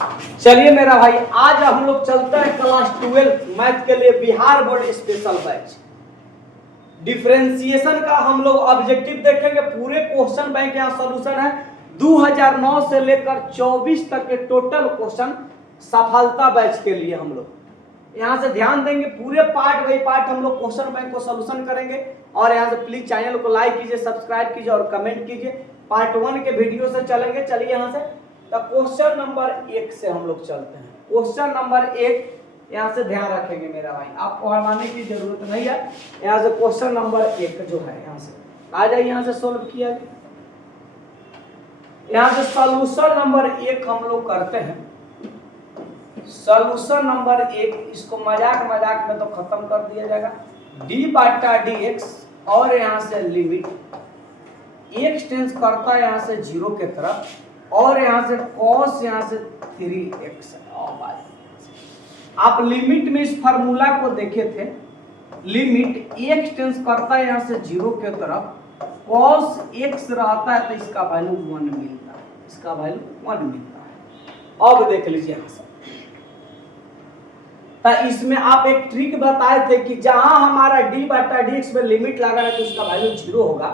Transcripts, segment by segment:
चलिए मेरा भाई, आज हम लोग चलते हैं क्लास 12 मैथ के लिए Bihar board special batch. Differentiation का हम लोग ऑब्जेक्टिव देखेंगे। पूरे क्वेश्चन बैंक यहाँ सॉल्यूशन है 2009 से लेकर 24 तक के टोटल क्वेश्चन सफलता बैच के लिए हम लोग यहाँ से ध्यान देंगे। पूरे पार्ट बाई पार्ट हम लोग क्वेश्चन बैंक को सॉल्यूशन करेंगे। और यहाँ से प्लीज चैनल को लाइक कीजिए, सब्सक्राइब कीजिए और कमेंट कीजिए। पार्ट 1 के वीडियो से चलेंगे। चलिए यहाँ से क्वेश्चन नंबर 1 से हम लोग चलते हैं। क्वेश्चन नंबर 1 यहाँ से ध्यान रखेंगे मेरा भाई, आपको हरवाने की जरूरत नहीं है। यहाँ से क्वेश्चन नंबर 1 जो है यहाँ से आ जाइए, यहाँ से सोल्व किया जाए। यहाँ से सॉल्यूशन नंबर 1 हम लोग करते हैं। सॉल्यूशन नंबर 1, इसको मजाक मजाक में तो खत्म कर दिया जाएगा। डी बाटा डी एक्स और यहाँ से लिमिट x टेंस करता है यहाँ से 0 के तरफ और यहाँ से cos यहाँ से 3x। आप लिमिट में इस फार्मूला को देखे थे। लिमिट x टेंस करता है यहाँ से 0 के तरफ, cos x रहता है तो इसका वैल्यू 1 मिलता है, इसका वैल्यू 1 मिलता है। अब देख लीजिए यहाँ से, तो इसमें आप एक ट्रिक बताए थे कि जहां हमारा डी बाटा डी एक्स में लिमिट लगा है तो इसका वैल्यू 0 होगा।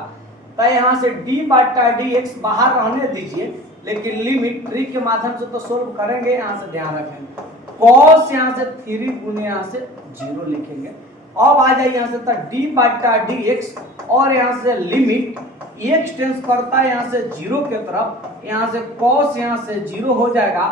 तो यहाँ से डी बाटा डी एक्स बाहर रहने दीजिए, लेकिन लिमिट ट्रिक के माध्यम से तो सोल्व करेंगे। यहाँ से ध्यान रखेंगे, cos यहाँ से 3 गुने यहाँ से 0 लिखेंगे। अब आ जाए यहाँ से तो डी बाटा डी एक्स और यहाँ से लिमिट x टेंस करता है यहाँ से 0 के तरफ, यहाँ से cos यहाँ से 0 हो जाएगा।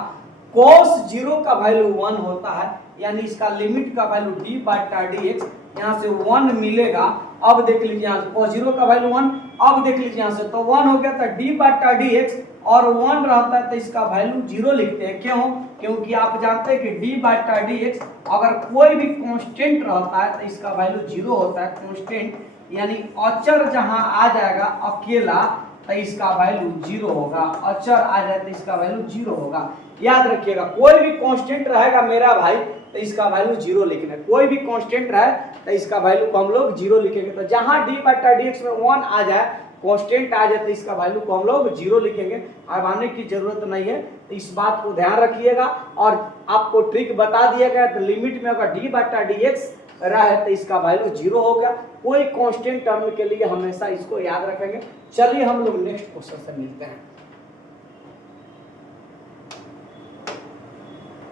cos 0 का वैल्यू 1 होता है, यानी इसका लिमिट का वैल्यू डी बाटा डी एक्स यहाँ से 1 मिलेगा। अब देख लीजिए यहाँ से cos 0 का वैल्यू 1। अब देख लीजिए यहाँ से तो 1 हो गया था डी बाटा डी एक्स और 1 रहता है तो इसका वैल्यू 0 लिखते हैं। क्यों? क्योंकि आप जानते हैं कि डी बाटा डी एक्स अगर कोई भी कांस्टेंट रहता है तो इसका वैल्यू 0 होता है। कांस्टेंट यानी अचर जहां आ जाएगा अकेला तो इसका वैल्यू 0 होगा। अचर आ जाए तो इसका वैल्यू 0 होगा। याद रखिएगा, कोई भी कांस्टेंट रहेगा मेरा भाई तो इसका वैल्यू 0 लिखना है। कोई भी कांस्टेंट रहे तो इसका वैल्यू को हम लोग 0 लिखेंगे। तो जहां डी बाटा डी एक्स में 1 आ जाए, कांस्टेंट आ जाए तो इसका वैल्यू को हम लोग 0 लिखेंगे। आने की जरूरत नहीं है, तो इस बात को ध्यान रखिएगा। और आपको ट्रिक बता दिया गया, तो लिमिट में अगर डी बाटा डी एक्स रहा तो इसका वैल्यू 0 हो गया। कोई कांस्टेंट टर्म के लिए हमेशा इसको याद रखेंगे। चलिए हम लोग नेक्स्ट क्वेश्चन से मिलते हैं।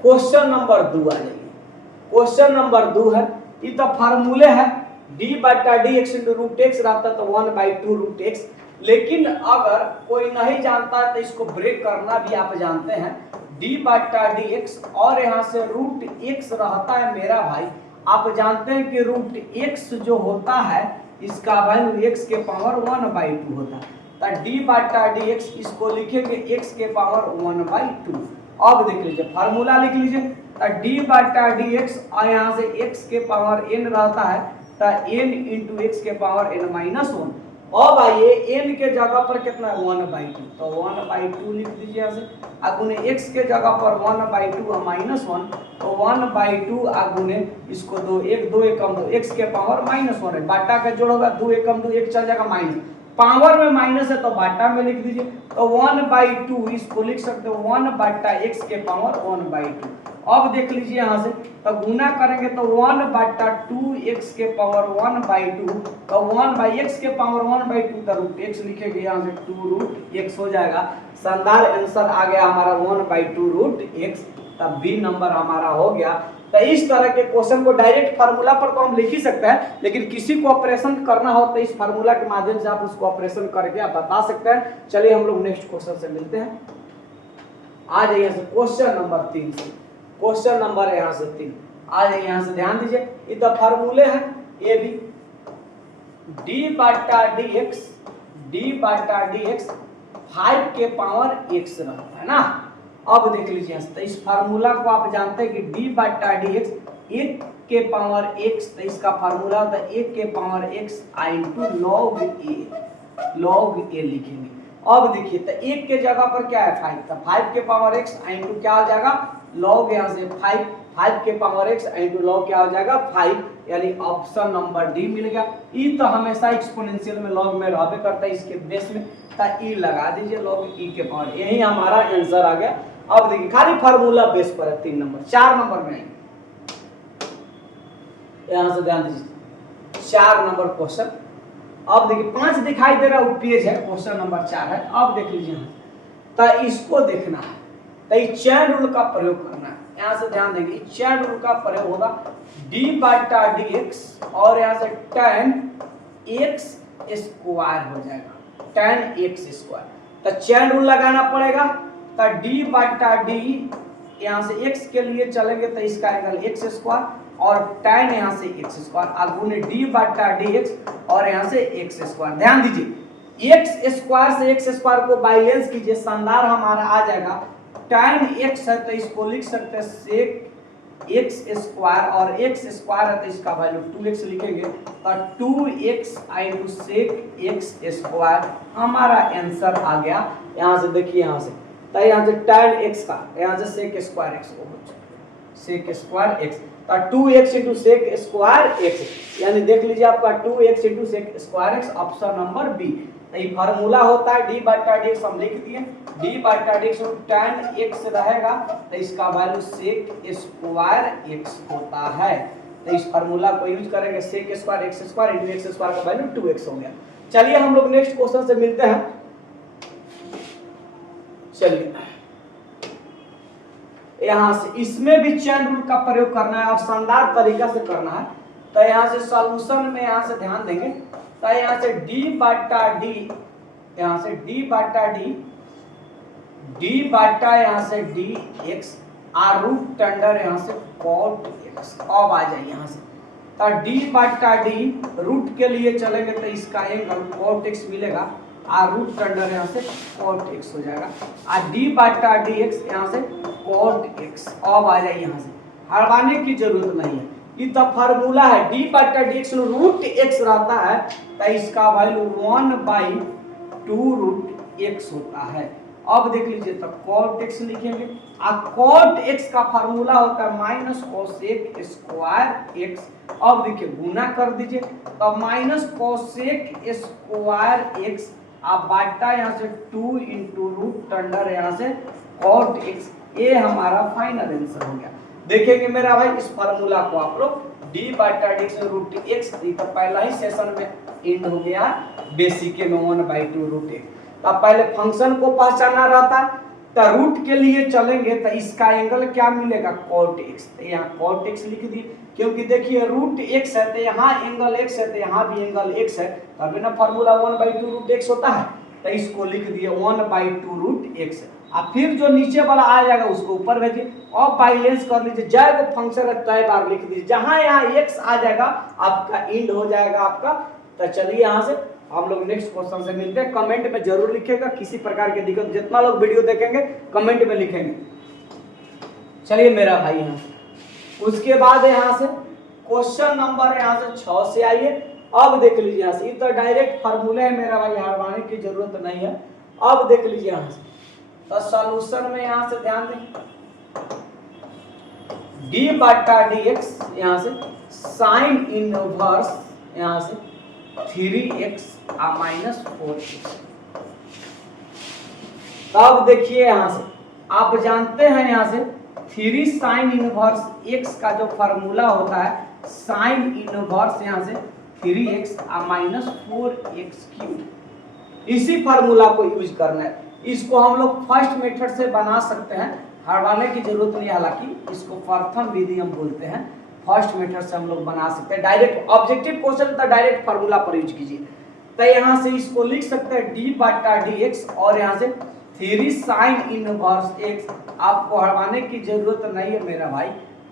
क्वेश्चन नंबर 2 आ जाइए। क्वेश्चन नंबर 2 है, ये तो फार्मूले है डी बाटा D X into root X रहता है तो 1/2 रूट एक्स। लेकिन अगर कोई नहीं जानता है तो इसको ब्रेक करना भी आप जानते हैं। डी बाटा डी एक्स और यहाँ से रूट एक्स रहता है मेरा भाई। आप जानते हैं कि रूट एक्स जो होता है इसका वैल्यू x के पावर 1/2 होता है। तो डी बाटा डी एक्स इसको लिखेंगे x के पावर 1/2। अब देख लीजिए, फार्मूला लिख लीजिए। तो डी बाटा डी एक्स और यहाँ से x के पावर n रहता है तो n इंटू एक्स के पावर n-1। अब आइए n के जगह पर कितना है 1/2, तो 1/2 लिख दीजिए यहाँ से। अगुने x के जगह पर 1/2 और -1 तो 1/2 अगुने इसको 2 1 2 एकम 2 x के पावर -1 है। बाटा का जोड़ होगा 2 एकम 2 1 चल जाएगा माइनस, पावर में माइनस है तो बाटा में लिख दीजिए। तो 1/2 इसको लिख सकते हो 1/x के पावर 1/2। अब देख लीजिए यहाँ से तो गुना करेंगे तो 1/2 x के पावर 1/2 तो 1/x के पावर 1/2 तो रूट x लिखेंगे यहाँ से 2 रूट x हो जाएगा। शानदार आंसर आ गया हमारा 1/2 रूट x। तब बी नंबर हमारा हो गया। तो इस तरह के क्वेश्चन को डायरेक्ट फार्मूला पर तो हम लिख ही सकते हैं, लेकिन किसी को ऑपरेशन करना हो तो इस फार्मूला के माध्यम से आप उसको ऑपरेशन करके आप बता सकते हैं। चलिए हम लोग नेक्स्ट क्वेश्चन से मिलते हैं। आ जाइए क्वेश्चन नंबर 3 से। क्वेश्चन नंबर यहाँ से 3 आ जाइए, यहाँ से ध्यान दीजिए। ये तो फार्मूले हैं ये भी, डी बाटा डी एक्स 5 के पावर x रहता है ना। अब देख लीजिए, तो इस फार्मूला को आप जानते हैं कि डी बाटा डी एक्स 1 के पावर x, तो इसका फार्मूला होता है 1 के power x into log a लिखेंगे। अब देखिए, तो 1 के जगह पर क्या है 5, तो 5 के पावर x इंटू क्या हो जाएगा log, यहाँ से 5 के पावर x इंटू log क्या हो जाएगा 5, यानी ऑप्शन नंबर डी मिल गया। ई तो हमेशा एक्सपोनेंशियल में log में रहबे करता है, इसके बेस में तो ई लगा दीजिए log e के पावर, यही हमारा आंसर आ गया। अब देखिए खाली फार्मूला बेस पर है 3 नंबर। 4 नंबर में आएंगे, यहां से ध्यान दीजिए 4 नंबर क्वेश्चन। अब देखिए 5 दिखाई दे रहा है, वो पेज है, क्वेश्चन नंबर 4 है। अब देख लीजिए तो इसको देखना है, तो ये चैन रूल का प्रयोग करना है। यहां से ध्यान देंगे चैन रूल का प्रयोग होगा डी बाटा डी एक्स और यहां से tan x स्क्वायर हो जाएगा, tan x स्क्वायर। तो चैन रूल लगाना पड़ेगा, तो डी बाटा डी यहां से x के लिए चलेंगे तो इसका एंगल x स्क्वायर और tan यहां से x स्क्वायर आगुने डी बाटा डी एक्स और यहां से x स्क्वायर। ध्यान दीजिए x स्क्वायर से x स्क्वायर को बाइलेंस कीजिए, शानदार हमारा आ जाएगा tan x है तो इसको लिख सकते हैं sec x स्क्वायर और x स्क्वायर है तो इसका वैल्यू 2x लिखेंगे और 2x into sec x square हमारा आंसर आ गया। यहां से देखिए यहां से तो यहां से tan x का यहां से sec स्क्वायर x को sec स्क्वायर x तो 2x into sec square x यानी देख लीजिए आपका 2x into sec square x option number B. ये फार्मूला होता है डी बाटा डी एक्स, हम लिख दिए डी बाटा डी एक्स tan x रहेगा तो इसका वैल्यू sec स्क्वायर x होता है। तो इस फार्मूला को यूज करेंगे sec square x square into x square का वैल्यू 2x हो गया। चलिए हम लोग नेक्स्ट क्वेश्चन से मिलते हैं। चलिए यहां से इसमें भी चैन रूल का प्रयोग करना है और शानदार तरीका से करना है। तो यहां से सॉल्यूशन में यहां से ध्यान देंगे तो यहां से d बाटा d यहां से d बाटा d बाटा यहां से dx और रूट अंडर यहां से cot x। अब आ जाए यहां से तो d बाटा d रूट के लिए चलेंगे तो इसका एंगल cot x मिलेगा और रूट अंडर यहां से cot x हो जाएगा और d बाटा dx यहां से cot x। अब आ जाए यहां से हड़वाने की जरूरत नहीं है, ये तो फार्मूला है d बाटा dx रूट x रहता है तो इसका वैल्यू 1/2 रूट x होता है। अब देख लीजिए तो cot x लिखेंगे और cot x का फार्मूला होता है माइनस cosec स्क्वायर x। अब देखिए गुना कर दीजिए तो माइनस cosec स्क्वायर x आप बाटा यहाँ से 2 इंटू रूट अंडर यहाँ से cot x। ये हमारा फाइनल आंसर हो गया। देखेंगे मेरा भाई इस फार्मूला को आप लोग d बाटा d से रूट x तो पहला ही सेशन में एंड हो गया बेसिक में 1/2 रूट x। अब पहले फंक्शन को पहचाना रहता है तो रूट के लिए चलेंगे तो इसका एंगल क्या मिलेगा cot x। तो यहाँ cot x लिख दिए क्योंकि देखिए रूट x है तो यहाँ एंगल x है तो यहाँ भी एंगल x है तभी ना फार्मूला 1/2 रूट x होता है। तो इसको लिख दिए 1/2 रूट x और फिर जो नीचे वाला आ जाएगा उसको ऊपर भेजिए और बाइलेंस कर लीजिए जय को फंक्शन है तय बार लिख दीजिए जहां यहाँ x आ जाएगा आपका एंड हो जाएगा आपका। तो चलिए यहाँ से हम लोग नेक्स्ट क्वेश्चन से मिलते हैं। कमेंट में जरूर लिखेगा किसी प्रकार की दिक्कत, जितना लोग वीडियो देखेंगे कमेंट में लिखेंगे। चलिए मेरा भाई यहाँ से उसके बाद यहाँ से क्वेश्चन नंबर यहाँ से 6 से आइए। अब देख लीजिए यहाँ से ये तो डायरेक्ट फार्मूले है मेरा भाई, हड़वाने की जरूरत नहीं है। अब देख लीजिए यहाँ से तो सॉल्यूशन में यहाँ से ध्यान दें d बाटा dx यहाँ से साइन इनवर्स यहाँ से 3x माइनस 4x। अब देखिए यहाँ से आप जानते हैं यहाँ से 3 साइन इनवर्स x का जो फार्मूला होता है साइन इनवर्स यहाँ से 3x माइनस 4x क्यूब। इसी फार्मूला को यूज करना है। इसको हम लोग फर्स्ट मेथड से बना सकते हैं, हड़वाने की जरूरत नहीं, हालांकि इसको प्रथम विधि हम बोलते हैं। फर्स्ट मेथड से हम लोग बना सकते हैं डायरेक्ट ऑब्जेक्टिव क्वेश्चन तो डायरेक्ट फार्मूला पर यूज कीजिए। तो यहाँ से इसको लिख सकते हैं d बाटा dx और यहाँ से 3 साइन इनवर्स x। आपको हड़वाने की जरूरत नहीं है मेरा भाई।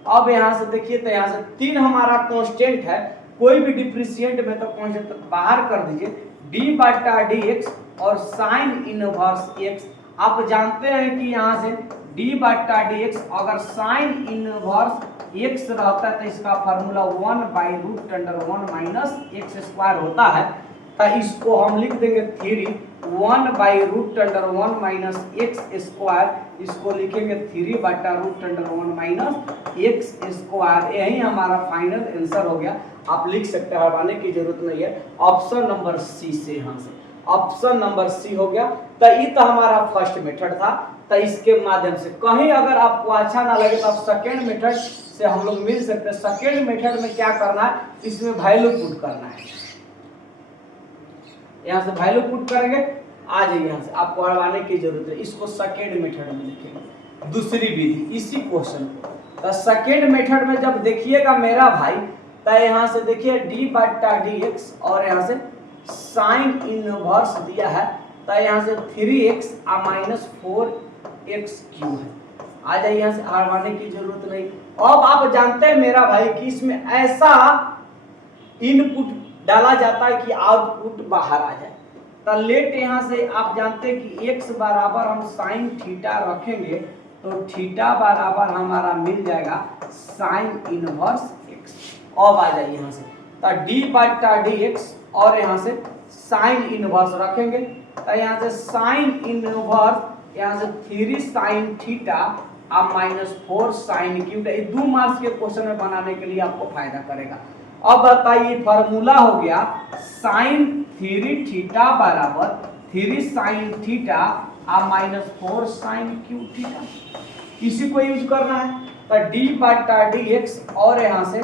अब यहाँ से देखिए तो यहाँ से 3 हमारा कांस्टेंट है, कोई भी डिफरेंशिएंट में तो कांस्टेंट बाहर कर दीजिए d बाटा dx और साइन इनवर्स x। आप जानते हैं कि यहाँ से d बाटा dx अगर साइन इनवर्स x रहता है तो इसका फार्मूला 1/√1 माइनस x स्क्वायर होता है। तो इसको हम लिख देंगे 1/√1 माइनस x स्क्वायर। इसको लिखेंगे 3/√1 माइनस x स्क्वायर। यही हमारा फाइनल आंसर हो गया। आप लिख सकते हैं, हटाने की जरूरत नहीं है। ऑप्शन नंबर सी से यहाँ से ऑप्शन नंबर सी हो गया। तो ये तो हमारा फर्स्ट मेथड था। तो इसके माध्यम से कहीं अगर आपको अच्छा ना लगे तो आप सेकेंड मेथड से हम लोग मिल सकते हैं। सेकेंड मेथड में क्या करना है, इसमें वैल्यू पुट करना है। यहाँ से वैल्यू पुट करेंगे, आ जाइए यहाँ से, आपको हड़वाने की जरूरत है। इसको सेकेंड मेथड में लिखेंगे, दूसरी विधि इसी क्वेश्चन को। तो सेकेंड मेथड में जब देखिएगा मेरा भाई, तो यहाँ से देखिए डी बटा डी एक्स और यहाँ से साइन इनवर्स दिया है, तो यहाँ से 3x माइनस 4x क्यू है। आ जाइए यहाँ से, हड़वाने की जरूरत नहीं। अब आप जानते हैं मेरा भाई कि इसमें ऐसा इनपुट डाला जाता है कि आउटपुट बाहर आ जाए। तो लेट यहाँ से आप जानते हैं कि x बराबर हम साइन थीटा रखेंगे, तो थीटा बराबर हमारा मिल जाएगा साइन इनवर्स x। अब आ जाइए यहाँ से, तो डी बटा डी एक्स और यहाँ से साइन इनवर्स रखेंगे, तो यहाँ से साइन इनवर्स यहाँ से 3 साइन थीटा अब माइनस 4 साइन क्यूब। ये 2 मार्क्स के क्वेश्चन में बनाने के लिए आपको फायदा करेगा। अब बताइए फॉर्मूला हो गया साइन 3 थीटा बराबर 3 साइन थीटा अब माइनस 4 साइन क्यूब थीटा। इसी को यूज करना है। तो डी बटा डी एक्स और यहाँ से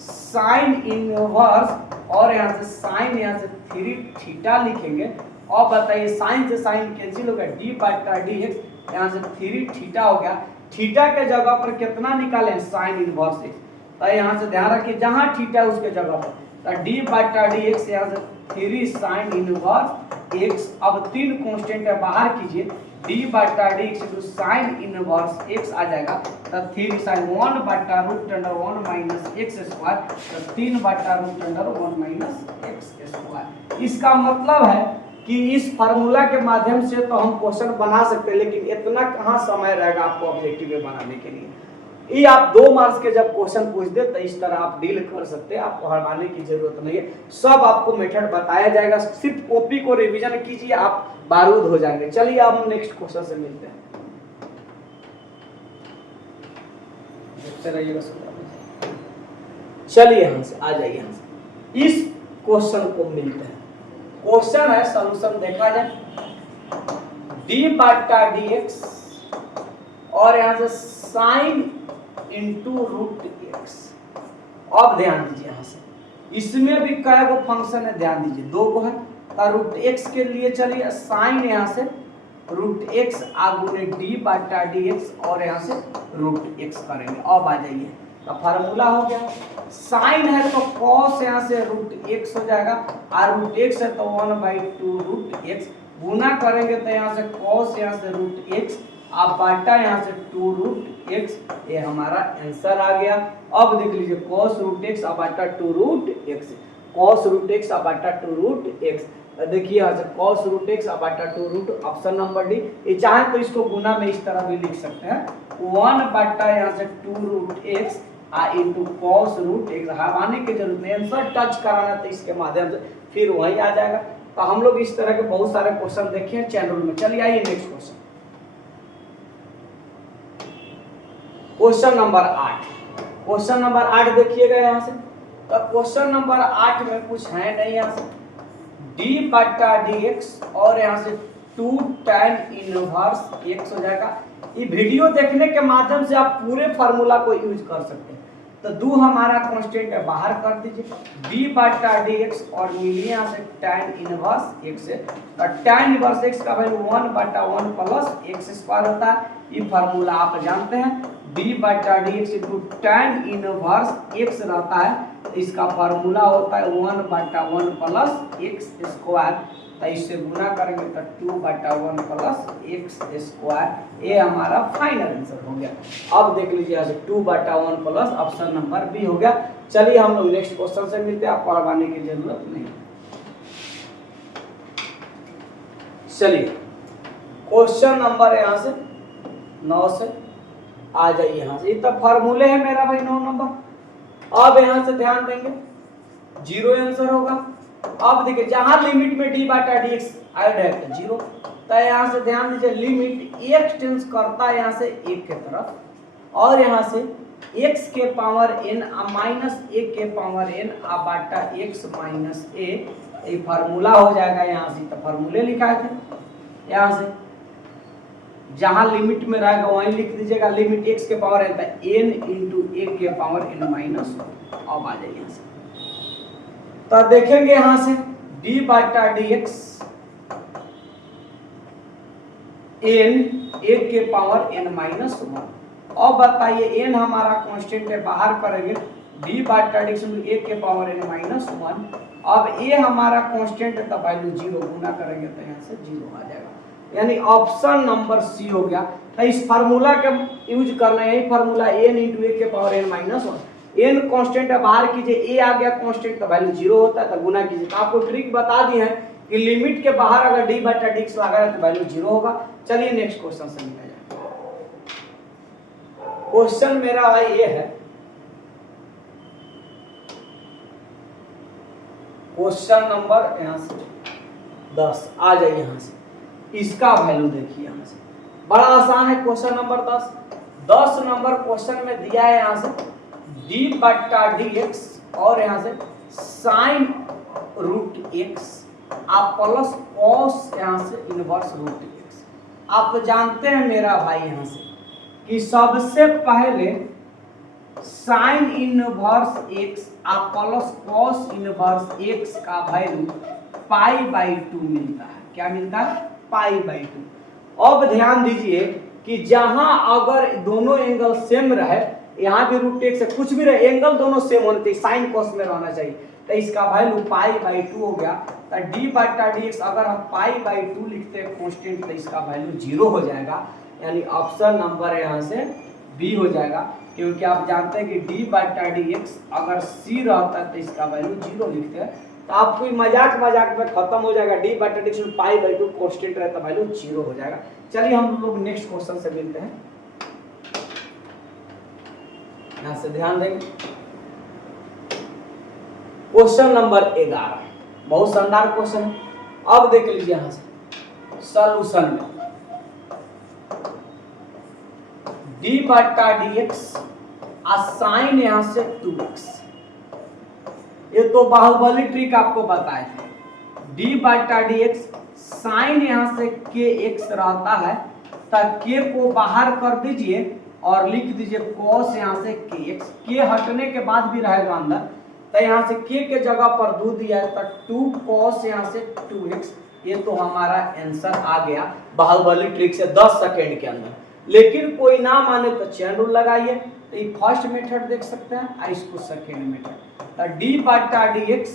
साइन इनवर्स और यहाँ से साइन यहाँ से 3 थीटा लिखेंगे। और बताइए साइन से साइन कैंसिल हो गया, डी बटा डी एक्स यहाँ से 3 थीटा हो गया। थीटा के जगह पर कितना निकालें, साइन इनवर्स एक्स। तो यहाँ से ध्यान रखिए जहाँ थीटा उसके जगह पर, तो डी बटा डी एक्स यहाँ से 3 साइन इनवर्स एक्स। अब 3 कांस्टेंट है, बाहर कीजिए, डी बटा D X to sine inverse X आ जाएगा। तो 3 साइन 1 बटा root under 1 minus X square, तो 3 बटा root under 1 minus X square. इसका मतलब है कि इस फार्मूला के माध्यम से तो हम क्वेश्चन बना सकते हैं, लेकिन इतना कहाँ समय रहेगा आपको ऑब्जेक्टिव में बनाने के लिए। ये आप 2 मार्क्स के जब क्वेश्चन पूछ दे तो इस तरह आप डील कर सकते हैं, आपको हड़वाने की जरूरत नहीं है। सब आपको मेथड बताया जाएगा, सिर्फ कॉपी को रिवीजन कीजिए, आप बारूद हो जाएंगे। चलिए अब हम नेक्स्ट क्वेश्चन से मिलते हैं, देखते रहिएगा। चलिए यहाँ से आ जाइए, यहाँ से इस क्वेश्चन को मिलते हैं। क्वेश्चन है, सॉल्यूशन देखा जाए, डी बटा डी एक्स और यहाँ से साइन इंटू रूट एक्स। अब ध्यान दीजिए यहाँ से, इसमें भी कई गो फंक्शन है, ध्यान दीजिए 2 गो है। तो रूट एक्स के लिए चलिए साइन यहाँ से रूट एक्स आगुने डी बटा डी एक्स और यहाँ से रूट एक्स करेंगे। अब आ जाइए, तो फार्मूला हो गया, साइन है तो कॉस यहाँ से रूट एक्स हो जाएगा, और रूट एक्स है तो 1/2 रूट एक्स। गुना करेंगे तो यहाँ से कॉस यहाँ से रूट एक्स, आप बाटा यहाँ से 2 रूट एक्स। ये हमारा आंसर आ गया। अब देख लीजिए कॉस रूट एक्स बाटा 2 root X, cos root X बाटा 2 रूट एक्स। देखिए यहाँ से कॉस रूट एक्स बाटा 2 रूट, ऑप्शन नंबर डी। ये चाहे तो इसको गुना में इस तरह भी लिख सकते हैं, 1 बटा यहाँ से 2 root X into cos root X. हटाने की जरूरत नहीं, आंसर टच कराना तो इसके माध्यम से फिर वही आ जाएगा। तो हम लोग इस तरह के बहुत सारे क्वेश्चन देखे हैं चैनल में। चलिए आइए next question, question number 8। Question number 8 देखिएगा यहाँ से। तो क्वेश्चन नंबर 8 में कुछ है नहीं, यहाँ से डी बटा डी एक्स और यहाँ से 2 tan इनवर्स एक्स हो जाएगा। ये वीडियो देखने के माध्यम से आप पूरे फार्मूला को यूज कर सकते हैं। तो 2 हमारा कांस्टेंट है, बाहर कर दीजिए, डी बटा डी एक्स और मिलिए यहाँ से tan इनवर्स एक्स है। तो tan इनवर्स एक्स का वैल्यू 1 बटा 1 प्लस एक्स स्क्वायर होता है। ये फार्मूला आप जानते हैं, डी बटा D X into tan inverse x रहता है, इसका फार्मूला होता है 1 बटा 1 प्लस एक्स स्क्वायर। तो इससे गुना करेंगे तो 2 बटा 1 प्लस एक्स स्क्वायर। ये हमारा फाइनल आंसर हो गया। अब देख लीजिए यहाँ से 2 बटा 1 प्लस ऑप्शन नंबर बी हो गया। चलिए हम लोग नेक्स्ट क्वेश्चन से मिलते हैं, आपको पढ़वाने की जरूरत नहीं। चलिए क्वेश्चन नंबर यहाँ से 9 से आ जाइए, यहाँ से तो फार्मूले है मेरा भाई 9 नंबर। अब यहाँ से ध्यान देंगे, 0 आंसर होगा। अब देखिए जहां लिमिट में डी बटा डी एक्स ऐड है तो 0। तो यहाँ से ध्यान दीजिए, लिमिट एक टेंस करता है यहाँ से 1 के तरफ, और यहाँ से x के पावर n माइनस 1 के power n Bata x minus a। ये फार्मूला हो जाएगा। यहाँ से तो फार्मूले लिखा थे, यहाँ से जहां लिमिट में रहेगा वहीं लिख दीजिएगा, लिमिट x के पावर रहता है n इंटू ए के पावर n माइनस 1। अब आ जाइए यहाँ से, तो देखेंगे यहां से d बटा dx n ए के पावर n माइनस 1। अब बताइए n हमारा कांस्टेंट है, बाहर करेंगे d बटा dx ए के पावर n माइनस 1। अब a हमारा कांस्टेंट है तो वैल्यू 0 गुना करेंगे तो यहाँ से 0 आ जाएगा, यानी ऑप्शन नंबर सी हो गया। तो इस फार्मूला का यूज करना है, यही फार्मूला n इंटू ए के power n minus 1। n constant है, बाहर कीजिए a आ गया कांस्टेंट तो वैल्यू 0 होता है, तो गुना कीजिए। तो आपको ट्रिक बता दी है कि लिमिट के बाहर अगर d बटा dx लगा है तो वैल्यू 0 होगा। चलिए नेक्स्ट क्वेश्चन से मिला जाए। क्वेश्चन मेरा ये है, क्वेश्चन नंबर यहाँ से 10 आ जाइए। यहाँ से इसका वैल्यू देखिए, यहाँ से बड़ा आसान है क्वेश्चन नंबर 10 नंबर क्वेश्चन में दिया है यहाँ से d बटा dx और यहाँ से साइन रूट x आप प्लस कॉस यहाँ से इनवर्स रूट x। आप जानते हैं मेरा भाई यहाँ से कि सबसे पहले साइन इनवर्स x आप प्लस कॉस इनवर्स x का वैल्यू π/2 मिलता है। क्या मिलता है? π/2। अब ध्यान दीजिए कि जहां अगर दोनों एंगल सेम रहे, यहाँ भी रूट x से कुछ भी रहे, एंगल दोनों सेम होने चाहिए, साइन कॉस में रहना चाहिए, तो इसका वैल्यू π/2 हो गया। तो d बटा dx अगर हम π/2 लिखते हैं कांस्टेंट तो इसका वैल्यू 0 हो जाएगा, यानी ऑप्शन नंबर यहाँ से बी हो जाएगा। क्योंकि आप जानते हैं कि d बटा dx अगर c रहता है तो इसका वैल्यू 0 लिखते हैं, तो आपको मजाक में खत्म हो जाएगा। d बटा dx में π/2 कांस्टेंट रहता है, वैल्यू 0 हो जाएगा। चलिए हम लोग नेक्स्ट क्वेश्चन से मिलते हैं, यहाँ से ध्यान देंगे। क्वेश्चन नंबर 11 बहुत शानदार क्वेश्चन है। अब देख लीजिए यहाँ से सॉल्यूशन में d बटा dx साइन यहाँ से 2x, ये तो बाहुबली ट्रिक आपको बताए थे। d बटा dx साइन यहाँ से kx रहता है, तो k को बाहर कर दीजिए और लिख दीजिए cos यहाँ से kx। k हटने के बाद भी रहेगा अंदर, तो यहाँ से k के जगह पर 2 दिया है तो 2 cos यहाँ से 2x। ये तो हमारा आंसर आ गया बाहुबली ट्रिक से 10 सेकेंड के अंदर। लेकिन कोई ना माने तो चेन रूल लगाइए, तो ये फर्स्ट मेथड देख सकते हैं और इसको सेकेंड मेथड। तो d बटा dx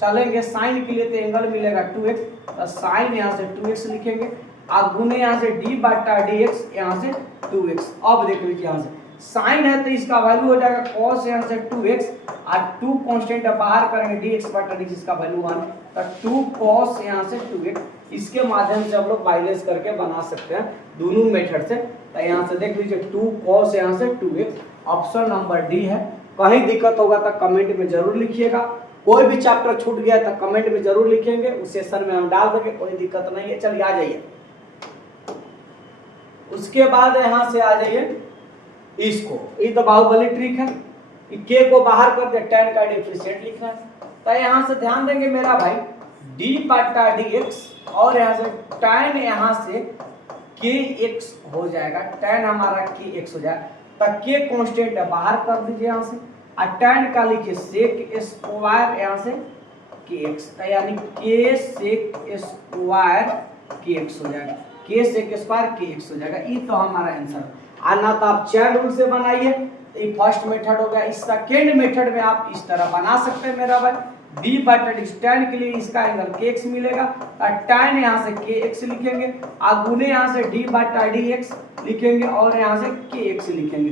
चलेंगे साइन के लिए तो एंगल मिलेगा 2x, तो साइन यहाँ से 2x लिखेंगे और गुने यहाँ से d बटा dx यहाँ से 2x। अब देख लीजिए यहाँ से साइन है तो इसका वैल्यू हो जाएगा cos यहाँ से 2x और 2 कांस्टेंट बाहर करेंगे dx बटा dx इसका वैल्यू 1, तो 2 cos यहाँ से 2x। इसके माध्यम से हम लोग बैलेंस करके बना सकते हैं दोनों मेथड से। तो यहाँ से देख लीजिए 2 cos यहाँ से 2x, ऑप्शन नंबर डी है। कहीं दिक्कत होगा तो कमेंट में जरूर लिखिएगा। कोई भी चैप्टर छूट गया तो कमेंट में जरूर लिखेंगे, उस सेशन में हम डाल देंगे, कोई दिक्कत नहीं है। चलिए आ जाइए, उसके बाद यहाँ से आ जाइए इसको, ये तो बाहुबली ट्रिक है कि के को बाहर कर दे, tan का डिफरेंशिएट लिखना है। तो यहाँ से ध्यान देंगे मेरा भाई d बटा dx और यहाँ से tan यहाँ से kx हो जाएगा, tan हमारा kx हो जाएगा। तो k कांस्टेंट है, बाहर कर दीजिए यहाँ से, और tan का लिखिए sec स्क्वायर यहाँ से kx, तो यानी k sec स्क्वायर kx हो जाएगा, k sec स्क्वायर kx हो जाएगा। ये तो हमारा आंसर है। ना तो आप चेन रूल से बनाइए, तो ये फर्स्ट मेथड हो गया। इस सेकेंड मेथड में आप इस तरह बना सकते हैं मेरा भाई, d बटा dx tan के लिए इसका एंगल kx मिलेगा, और tan यहाँ से kx लिखेंगे और गुने यहाँ से d बटा dx लिखेंगे और यहाँ से kx लिखेंगे।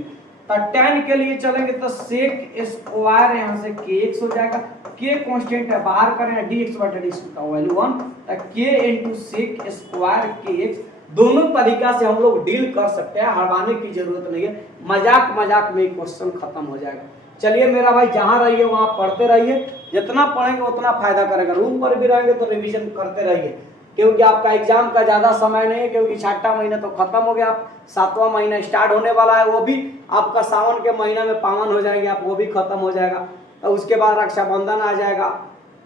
तो tan के लिए चलेंगे तो sec स्क्वायर यहाँ से kx हो जाएगा, k कांस्टेंट है, बाहर करें dx बटा dx का वैल्यू 1, तो k into sec square kx। दोनों तरीका से हम लोग डील कर सकते हैं, हड़वाने की जरूरत नहीं है। मजाक में क्वेश्चन खत्म हो जाएगा। चलिए मेरा भाई जहाँ रहिए वहाँ पढ़ते रहिए, जितना पढ़ेंगे उतना फायदा करेगा। रूम पर भी रहेंगे तो रिवीजन करते रहिए, क्योंकि आपका एग्जाम का ज़्यादा समय नहीं है, क्योंकि 6वां महीना तो खत्म हो गया, आप 7वां महीना स्टार्ट होने वाला है, वो भी आपका सावन के महीना में पावन हो जाएंगे आप, वो भी खत्म हो जाएगा। तो उसके बाद रक्षाबंधन आ जाएगा,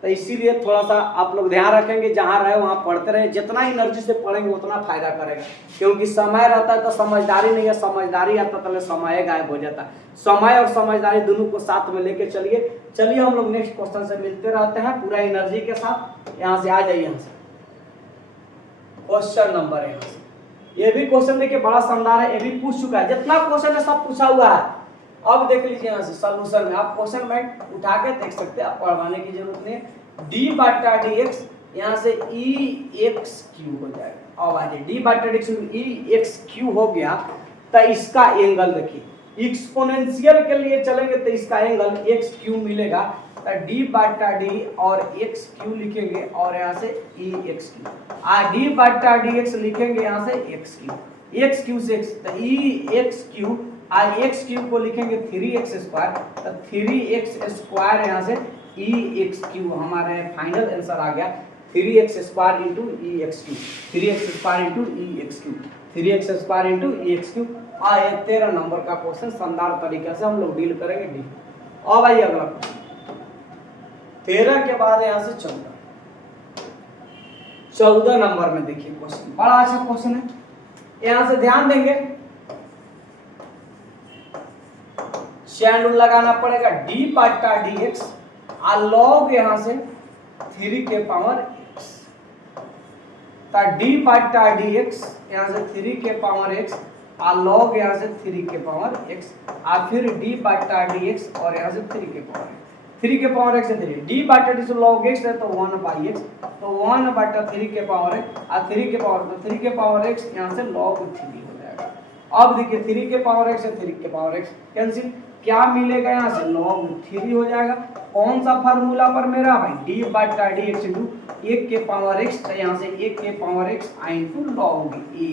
तो इसीलिए थोड़ा सा आप लोग ध्यान रखेंगे, जहाँ रहे वहाँ पढ़ते रहे, जितना एनर्जी से पढ़ेंगे उतना फायदा करेगा, क्योंकि समय रहता है तो समझदारी नहीं है, समझदारी आता तो समय गायब हो जाता है। समय और समझदारी दोनों को साथ में लेके चलिए हम लोग नेक्स्ट क्वेश्चन से मिलते रहते हैं पूरा एनर्जी के साथ। यहाँ से आ जाइए, यहाँ से क्वेश्चन नंबर, यहाँ से ये भी क्वेश्चन देखिए बड़ा शानदार है, ये भी पूछ चुका है, जितना क्वेश्चन है सब पूछा हुआ है। अब देख लीजिए यहाँ से सॉल्यूशन में आप क्वेश्चन बैंक उठा के देख सकते हैं, आप पढ़वाने की जरूरत नहीं है। डी बाटा डी एक्स यहाँ से ई एक्स क्यू हो जाएगा। अब आ जाए डी बाटा डी एक्स ई एक्स क्यू हो गया, तो इसका एंगल देखिए एक्सपोनेंशियल के लिए चलेंगे तो इसका एंगल एक्स क्यू मिलेगा, तो डी बाटा डी और एक्स क्यू लिखेंगे और यहाँ से ई एक्स क्यू, डी बाटा डी एक्स लिखेंगे यहाँ से एक्स क्यू, एक्स क्यू से एक्स, तो E X Q X Q को लिखेंगे 3x स्क्वायर, तो 3x स्क्वायर यहाँ से ई एक्स क्यू हमारे फाइनल आंसर आ गया 3x square into E X Q, 3x square into E X Q, 3x square into E X Q. ये 13 number का क्वेश्चन शानदार तरीके से हम लोग डील करेंगे डी। अब आइए अगला 13 के बाद यहाँ से 14 नंबर में देखिए क्वेश्चन बड़ा अच्छा क्वेश्चन है, यहाँ से ध्यान देंगे, चैन रूल लगाना पड़ेगा। डी बाटा डी एक्स लॉग यहाँ से 3 के पावर x, तो डी बाटा डी एक्स यहाँ से 3 के पावर x लॉग यहाँ से 3 के पावर x, फिर डी बाटा डी एक्स और यहाँ से 3 के पावर x, 3 के पावर x है 3, डी बाटा डी से लॉग x है तो 1 बाई x, तो 1 बाटा 3 के पावर x 3 के पावर, तो 3 के पावर x यहाँ से लॉग 3 हो जाएगा। अब देखिए 3 के पावर x है 3 के पावर x कैंसिल, क्या मिलेगा यहाँ से log 3 हो जाएगा। कौन सा फार्मूला पर मेरा भाई, डी बाटा डी एक्स इंटू 1 के पावर x, तो यहाँ से 1 के पावर x इंटू log ए,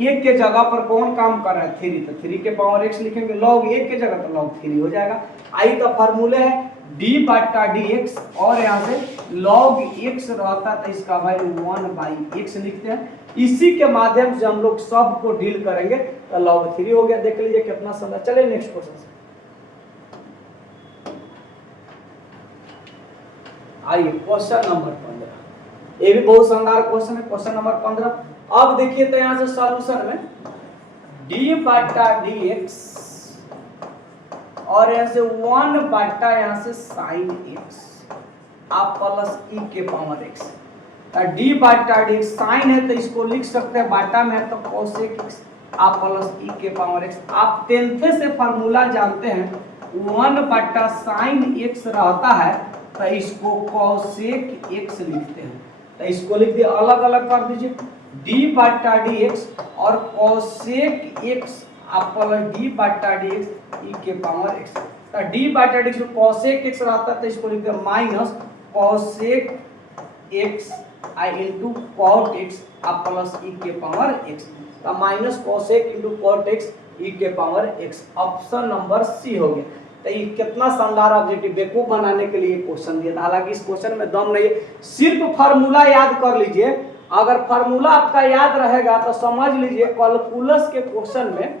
1 के जगह पर कौन काम कर रहा है 3, तो 3 के पावर x लिखेंगे, log 1 के जगह तो log 3 हो जाएगा। आई का फार्मूले है डी बाटा डी एक्स और यहाँ से log x रहता तो इसका वैल्यू 1 बाई x लिखते हैं। इसी के माध्यम से हम लोग सब को डील करेंगे, तो log 3 हो गया। देख लीजिए कितना समय। चलिए नेक्स्ट क्वेश्चन से आइए, क्वेश्चन नंबर 15, ये भी बहुत शानदार क्वेश्चन है, क्वेश्चन नंबर 15। अब देखिए तो यहाँ से सॉल्यूशन में डी बाटा डी एक्स और यहाँ से 1 बाटा यहाँ से साइन एक्स आप प्लस ई के पावर एक्स, डी बाटा डी साइन है तो इसको लिख सकते हैं, बाटा में है तो कोसेक एक्स आप प्लस ई के पावर एक्स। आप 10th से फार्मूला जानते हैं, 1 बाटा साइन एक्स रहता है तो इसको कोसेक एक्स लिखते हैं, तो इसको लिख दिए, अलग अलग कर दीजिए, डी बाटा डी एक्स और कोसेक एक्स आप प्लस डी बाटा डी एक्स ई के पावर एक्स, तो डी बाटा डी एक्स कोसेक एक्स रहता है तो इसको लिख दिया minus cosec X I into cot X आप प्लस ई के पावर एक्स, तो minus cosec into cot X E के power X. Option number C हो गया। तो ये कितना शानदार ऑब्जेक्टिव बेवकूफ बनाने के लिए क्वेश्चन दिया था, हालांकि इस क्वेश्चन में दम नहीं है, सिर्फ फार्मूला याद कर लीजिए। अगर फार्मूला आपका याद रहेगा तो समझ लीजिए कैलकुलस के क्वेश्चन में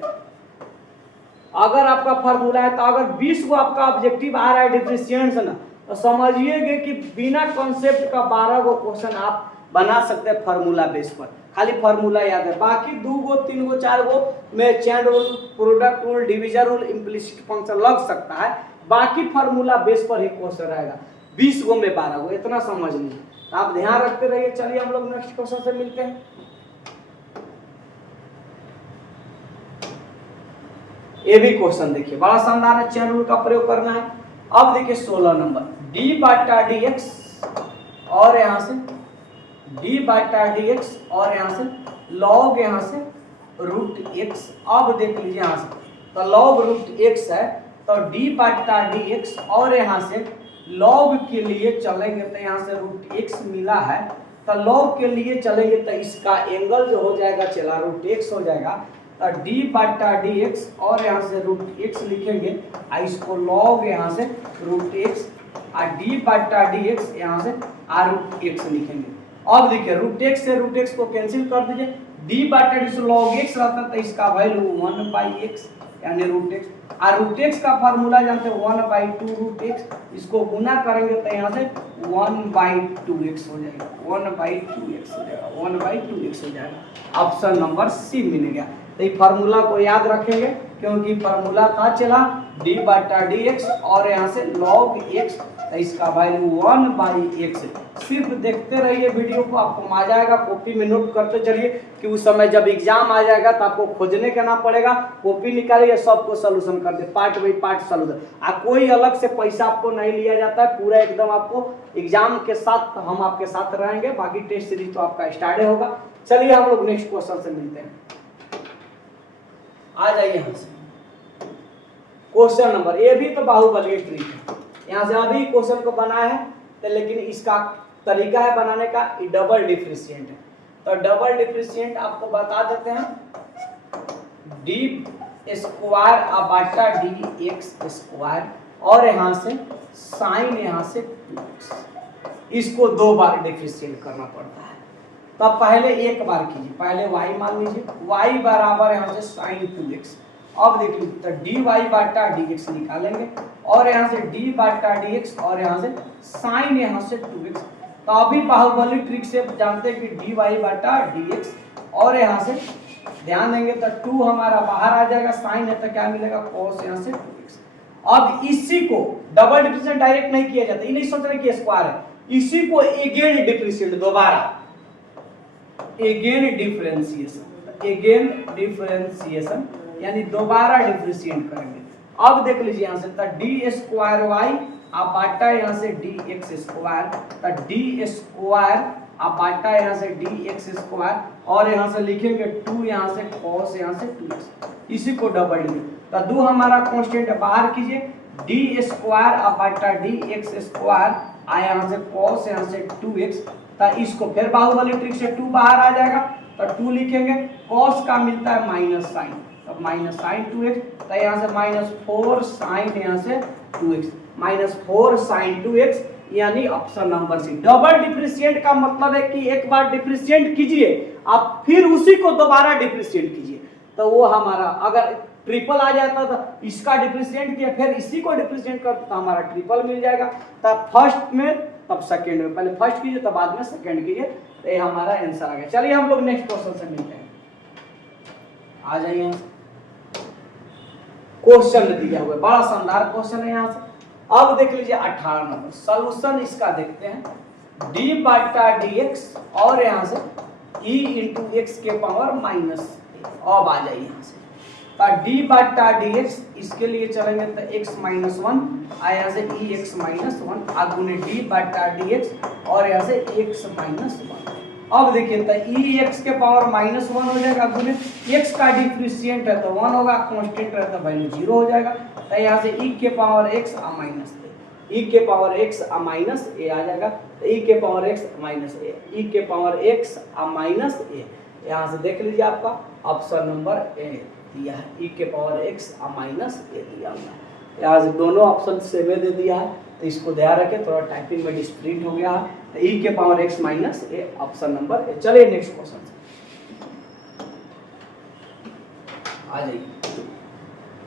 अगर आपका फार्मूला है तो अगर 20 को आपका ऑब्जेक्टिव आ रहा है डिफरेंशिएशन ना, तो समझिएगा कि बिना कॉन्सेप्ट का 12 को क्वेश्चन आप बना सकते हैं फार्मूला बेस पर, खाली फार्मूला याद है। बाकी 2 गो 3 गो 4 गो में chain rule, product rule, division rule, implicit function लग सकता है, बाकी फार्मूला बेस पर ही क्वेश्चन रहेगा। 20 गो में 12 गो, इतना समझ लीजिए, आप ध्यान रखते रहिए। चलिए हम लोग नेक्स्ट क्वेश्चन से मिलते हैं। ये भी क्वेश्चन देखिए बड़ा शानदार है, चैन रूल का प्रयोग करना है। अब देखिए 16 नंबर, डी बाटा डी एक्स और यहाँ से डी बाटा डी एक्स और यहाँ से लॉग यहाँ से रूट एक्स। अब देख लीजिए यहाँ से तो लॉग रूट एक्स है, तो डी बाटा डी एक्स और यहाँ से लॉग के लिए चलेंगे तो यहाँ से रूट एक्स मिला है, तो लॉग के लिए चलेंगे तो इसका एंगल जो हो जाएगा चला रूट एक्स हो जाएगा, तो डी बाटा डी एक्स और यहाँ से रूट एक्स लिखेंगे, इसको लॉग यहाँ से रूट एक्स और डी बाटा डी एक्स यहाँ से रूट एक्स लिखेंगे। अब देखिए रूट एक्स से रूट एक्स को कैंसिल कर दीजिए, डी बाटा डी से लॉग एक्स रहता है तो इसका वैल्यू 1 बाई एक्स, यानी रूट एक्स। और रूट एक्स का फार्मूला जानते हैं 1/2 रूट एक्स, इसको गुना करेंगे तो यहाँ से 1/2x हो जाएगा, 1/2x हो जाएगा, 1/2x हो जाएगा। ऑप्शन नंबर सी मिल गया। तो ये फार्मूला को याद रखेंगे क्योंकि फार्मूला था चला d/dx और यहाँ से log x, तो इसका वैल्यू 1/x। सिर्फ देखते रहिए वीडियो को, आपको मजा आएगा। कॉपी में नोट करते चलिए कि उस समय जब एग्जाम आ जाएगा तो आपको खोजने का ना पड़ेगा, कॉपी निकालिए, सबको सॉल्यूशन कर दे, पार्ट बाई पार्ट सॉल्यूशन। कोई अलग से पैसा आपको नहीं लिया जाता है, पूरा एकदम आपको एग्जाम के साथ हम आपके साथ रहेंगे। बाकी टेस्ट सीरीज तो आपका स्टार्ट होगा। चलिए हम लोग नेक्स्ट क्वेश्चन से मिलते हैं। आ जाइए यहाँ से क्वेश्चन नंबर, ये भी तो बाहुबली ट्रिक है। यहाँ से अभी क्वेश्चन को बनाया है तो, लेकिन इसका तरीका है बनाने का, ये डबल डिफरेंशिएंट है। तो डबल डिफरेंशिएंट आपको बता देते हैं, डी स्क्वायर अबाटा डी एक्स स्क्वायर और यहाँ से साइन यहाँ से 2x, इसको 2 बार डिफरेंशिएट करना पड़ता है। तब पहले एक बार कीजिए, पहले y मान लीजिए, y बराबर यहाँ से साइन 2x। अब देख लीजिए तो dy/dx निकालेंगे और यहाँ से d/dx और यहाँ से साइन यहाँ से 2x। तो अभी बाहुबली ट्रिक से जानते हैं कि dy/dx और यहाँ से ध्यान देंगे तो 2 हमारा बाहर आ जाएगा, साइन है तो क्या मिलेगा cos यहाँ से 2x। अब इसी को डबल डिफरेंशिएट डायरेक्ट नहीं किया जाता, ये नहीं सोच रहे कि स्क्वायर है, इसी को अगेन डिफरेंशिएट, दोबारा अगेन डिफरेंशिएशन यानी दोबारा डिफरेंशिएट करेंगे। अब देख लीजिए यहाँ से तो डी स्क्वायर वाई अबाटा यहाँ से डी एक्स स्क्वायर, तो डी स्क्वायर अबाटा यहाँ से डी एक्स स्क्वायर और यहाँ से लिखेंगे 2 यहाँ से cos यहाँ से 2x, इसी को डबल डी। तो 2 हमारा कांस्टेंट बाहर कीजिए, डी स्क्वायर अबाटा डी एक्स स्क्वायर आया यहाँ से cos यहाँ से 2x। तो इसको फिर बाहुबली ट्रिक से 2 बाहर आ जाएगा तो 2 लिखेंगे, cos का मिलता है माइनस साइन, तो माइनस साइन 2x, तो यहाँ से -4 साइन यहाँ से 2x, -4 साइन 2x, यानी option number C. Double differentiate का मतलब है कि एक बार डिफरेंशिएट कीजिए आप फिर उसी को दोबारा डिफरेंशिएट कीजिए, तो वो हमारा अगर ट्रिपल आ जाता तो इसका डिफरेंशिएट किया फिर इसी को डिफरेंशिएट करता तो हमारा ट्रिपल मिल जाएगा। तब फर्स्ट में तब सेकंड में, पहले फर्स्ट कीजिए तब बाद में सेकंड कीजिए, तो ये हमारा आंसर आ गया। चलिए हम लोग नेक्स्ट क्वेश्चन से मिलते हैं। आ जाइए, क्वेश्चन दिया हुआ है, बड़ा शानदार क्वेश्चन है यहाँ से। अब देख लीजिए 18 नंबर सॉल्यूशन इसका देखते हैं, d/dx और यहाँ से e इंटू एक्स के पावर माइनस। अब आ जाइए यहाँ से तो d/dx, इसके लिए चलेंगे तो x माइनस 1 आया से e x माइनस 1 आगुने d/dx और यहाँ से x माइनस 1। अब देखिए तो e x के पावर माइनस 1 हो जाएगा, गुने x का डिफरेंशिएंट है तो 1 होगा, कांस्टेंट है तो वैल्यू 0 हो जाएगा। तो यहाँ से e के power x minus a, e के पावर x माइनस a आ जाएगा, तो e के power x minus a, e के पावर x माइनस a। यहाँ से देख लीजिए आपका ऑप्शन नंबर ए दिया है, e के पावर x माइनस a दिया हुआ है। यहाँ से दोनों ऑप्शन सेम दे दिया है, तो इसको ध्यान रखें, थोड़ा टाइपिंग में डिस्प्रिंट हो गया है। तो e के power x minus a option number A. चलिए नेक्स्ट क्वेश्चन आ जाइए,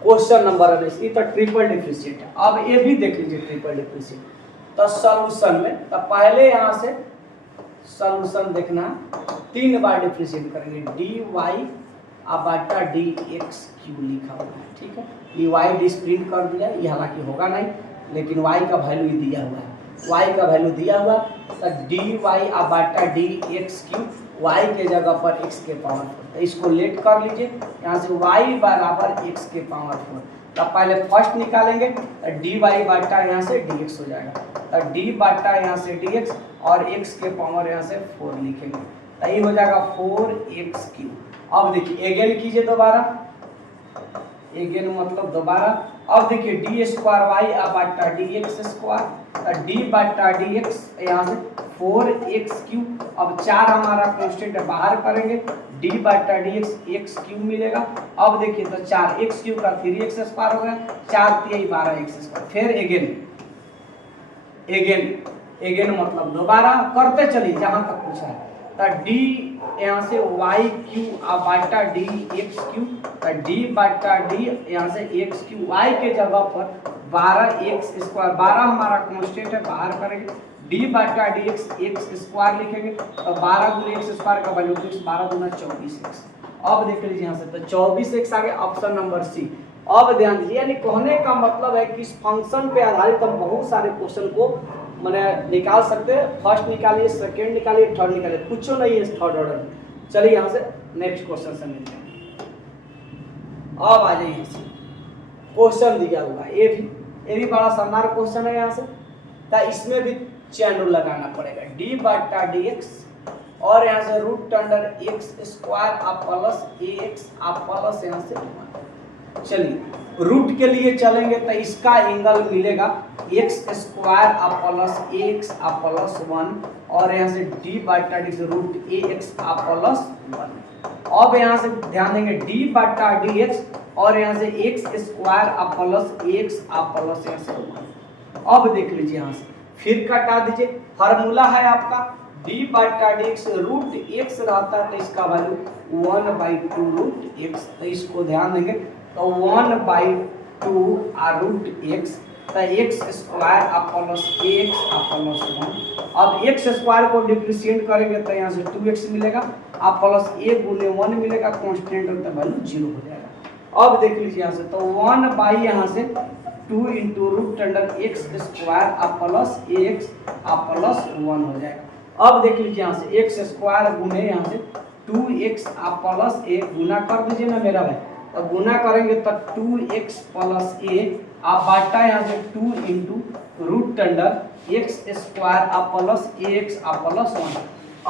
क्वेश्चन नंबर 19, ये तो ट्रिपल डिफरेंशिएट है। अब ये भी देख लीजिए ट्रिपल डिफरेंशिएट, तो सॉल्यूशन में तो पहले यहाँ से सॉल्यूशन देखना, 3 बार डिफरेंशिएट करेंगे, dy अबाटा dx क्यू लिखा हुआ है, ठीक है। ये y डिस्प्रिंट कर दिया, ये हालांकि होगा नहीं, लेकिन y का वैल्यू दिया हुआ है, y का वैल्यू दिया हुआ, तो dy अबाटा dx क्यू, y के जगह पर x के पावर 4, तो इसको लेट कर लीजिए। यहाँ से y बराबर x के पावर 4, तब पहले फर्स्ट निकालेंगे तो dy बाटा यहाँ से dx हो जाएगा, तो d बाटा यहाँ से dx और x के पावर यहाँ से 4 लिखेंगे, तो ये हो जाएगा 4x क्यू। अब देखिए अगेन कीजिए दोबारा, अगेन मतलब दोबारा। अब देखिए डी स्क्वायर वाई अबाटा डी एक्स स्क्वायर, डी बाटा डी एक्स यहाँ से 4x क्यू। अब 4 हमारा कांस्टेंट है, बाहर करेंगे डी बाटा डी एक्स क्यू मिलेगा। अब देखिए तो 4x क्यू का 3x स्क्वायर हो गया, 4 3 12x स्क्वायर। फिर अगेन मतलब दोबारा करते चलिए जहां तक पूछा है। तो डी यहाँ से वाई क्यू बाटा डी एक्स क्यू, तो डी बाटा डी यहाँ से एक्स क्यू, वाई के जगह पर 12 एक्स स्क्वायर, 12 हमारा कांस्टेंट है, बाहर करेंगे डी बाटा डी एक्स स्क्वायर लिखेंगे, तो 12 गुना एक्स स्क्वायर का वैल्यू 12 गुना 24 एक्स। अब देख लीजिए यहाँ से, तो 24 एक्स आ गया, ऑप्शन नंबर सी। अब ध्यान दीजिए, यानी कहने का मतलब है कि इस फंक्शन पे आधारित हम बहुत सारे क्वेश्चन को मैंने निकाल सकते हैं। फर्स्ट निकालिए, सेकेंड निकालिए, थर्ड निकालिए, कुछ नहीं है थर्ड ऑर्डर में। चलिए यहाँ से नेक्स्ट क्वेश्चन से मिलते हैं। अब आ जाइए यहाँ से, क्वेश्चन दिया हुआ ये भी बड़ा शानदार क्वेश्चन है। यहाँ से तो इसमें भी चैन रूल लगाना पड़ेगा, डी बाटा डी एक्स और यहाँ से रूट अंडर एक्स स्क्वायर आप प्लस ए एक्स आप प्लस यहाँ से 1। चलिए रूट के लिए चलेंगे तो इसका एंगल मिलेगा एक्स स्क्वायर आप प्लस ए एक्स आप प्लस 1 और यहाँ से डी बाटा डी से रूट ए एक्स आप प्लस 1। अब यहाँ से ध्यान देंगे डी बाटा डी एक्स और यहाँ से एक्स स्क्वायर आप प्लस एक्स आप प्लस यहाँ से 1। अब देख लीजिए यहाँ से फिर कटा दीजिए, फार्मूला है आपका डी बाटा डी एक्स, रूट एक्स रहता है तो इसका वैल्यू 1/2 रूट एक्स, तो इसको ध्यान देंगे तो 1/2 रूट एक्स, तो एक्स स्क्वायर आप प्लस एक्स आप प्लस 1। अब एक्स स्क्वायर को डिफ्रेंशिएट करेंगे तो यहाँ से 2x मिलेगा, आप प्लस ए गुने 1 मिलेगा, कांस्टेंट तो वैल्यू 0 हो जाएगा। अब देख लीजिए यहाँ से, तो 1 यहाँ से 2 into root under X square आप प्लस एक्स आप प्लस 1 हो जाएगा। अब देख लीजिए यहाँ से एक्स स्क्वायर गुने यहाँ से 2x आप प्लस ए गुना कर दीजिए ना मेरा भाई, तो गुना करेंगे तो 2x प्लस ए आप बाटा यहाँ से 2 into root under X square आप प्लस एक्स आप प्लस 1।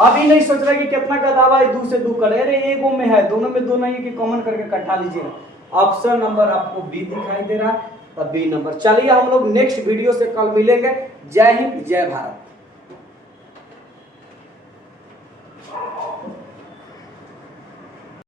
अभी नहीं सोच रहे कि कितना का दावा है 2 से 2 करे, अरे एगो में है, दोनों में दो नहीं है कि कॉमन करके कटा लीजिएगा। ऑप्शन नंबर आपको बी दिखाई दे रहा है, तब बी नंबर। चलिए हम लोग नेक्स्ट वीडियो से कल मिलेंगे। जय हिंद जय भारत।